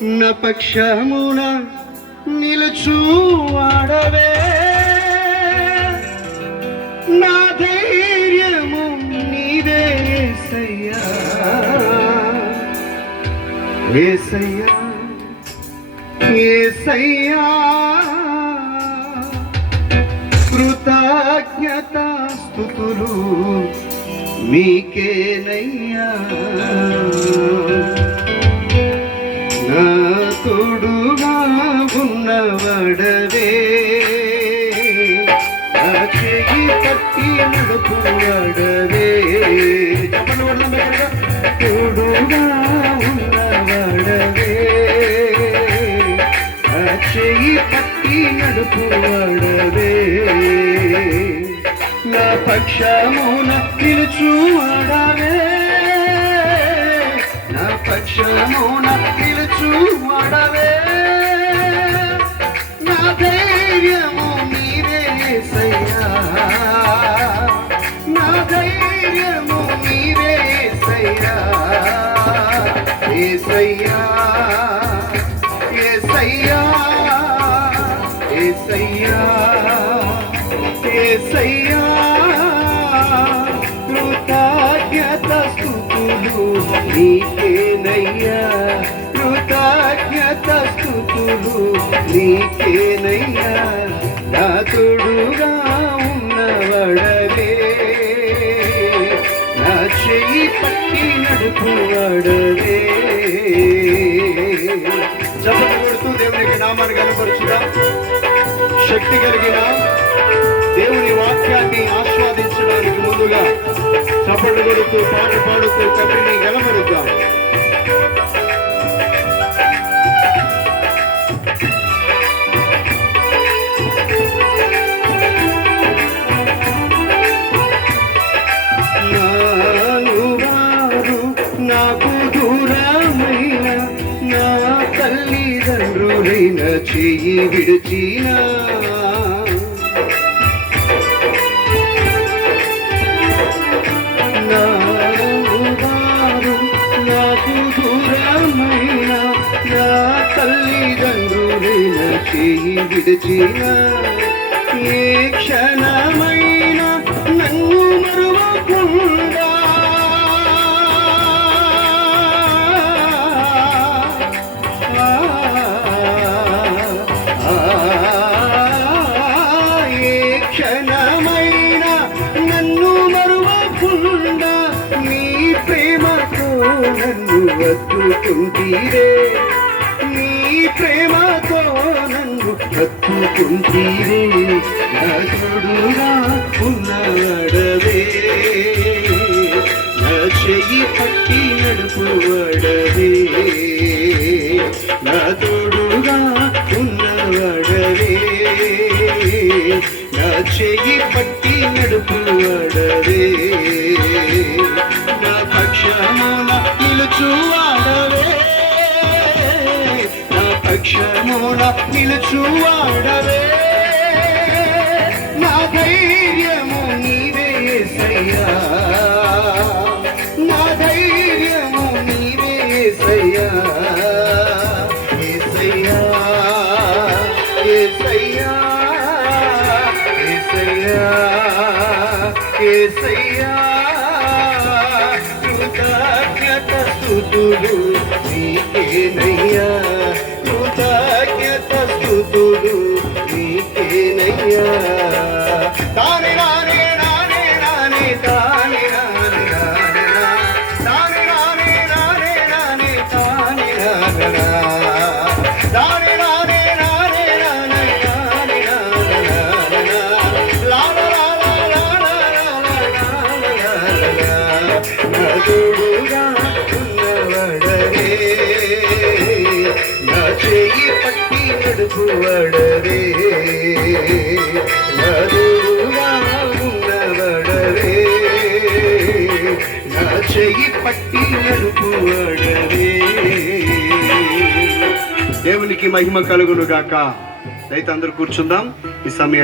నా పక్షమున నిలుచువాడవే, నా ధైర్యము నీవే యేసయ్యా, యేసయ్యా, యేసయ్యా. కృతజ్ఞతాస్తుతులు మీకేనయ్యా, నా తోడుగా ఉన్నవాడవే, నా చెయ్యి పట్టి నడుపువాడవే, తోడుగా ఉన్నవాడవే, నా చెయ్యి పట్టి నడుపువాడవే, నా పక్షమున నిలుచువాడవే, నా పక్షమున నిలుచువాడవే, నా ధైర్యము నీవే యేసయ్యా, నా ధైర్యము నీవే యేసయ్యా, యేసయ్యా, యేసయ్యా, యేసయ్యా, యేసయ్యా. కృతజ్ఞతాస్తుతులు నీకేనయ్యా, కృతజ్ఞతాస్తుతులు నీకేనయ్యా, నా తోడుగా ఉన్నవాడవే, నా చెయ్యి పట్టి నడుపువాడవే. చప్పట్లు కొడుతూ దేవునికి నామాన్ని కనపరుచుదాం. శక్తి కలిగిన దేవుని వాక్యాన్ని ఆస్వాదించడానికి ముందుగా చప్పట్లు కొడుతూ పాట పాడుతూ తండ్రిని గలమరుద్దాం. నానువారు నాకు దూరమైన నా తల్లిదండ్రులైన చెయ్యి విడిచిన, నాకు దూరమైన నా తల్లిదండ్రులైన చెయ్యి విడిచిన, ఏ క్షణమైన నన్ను మరువకుండా, ఏ క్షణమైన నన్ను మరువకుండా నీ ప్రేమతో నన్ను హత్తుకుంటీరే, నీ ప్రేమతో నన్ను హత్తుకుంటీరే, నా తోడుగా ఉన్నవాడవే, నా చెయ్యి పట్టి నడుపువాడవే, నా తోడుగా ఉన్నవాడవే, నా చెయ్యి పట్టి నడుపువాడవే, నా పక్షమున నిలుచువాడవే, నా పక్షమున నిలుచువాడవే, నా ధైర్యము నీవే యేసయ్యా, నా ధైర్యము నీవే యేసయ్యా, యేసయ్యా, యేసయ్యా, యేసయ్యా, యేసయ్యా. కృతజ్ఞతాస్తుతులు నీకేనయ్యా, కృతజ్ఞతాస్తుతులు నీకేనయ్యా, తానే నానే నానే నానే తానే నానే నానే తానే నానే నానే నానే తానే నానే తానే నానే నానే నానే తానే నానే లా లా లా లా లా లా నా తోడుగా ఉన్నవాడవే, నా చెయ్యి పట్టి నడుపువాడవే, నా తోడుగా ఉన్నవాడవే, నా చెయ్యి పట్టి నడుపువాడవే. దేవునికి మహిమ కలుగును గాక. అయితే అందరూ కూర్చుందాం ఈ సమయం.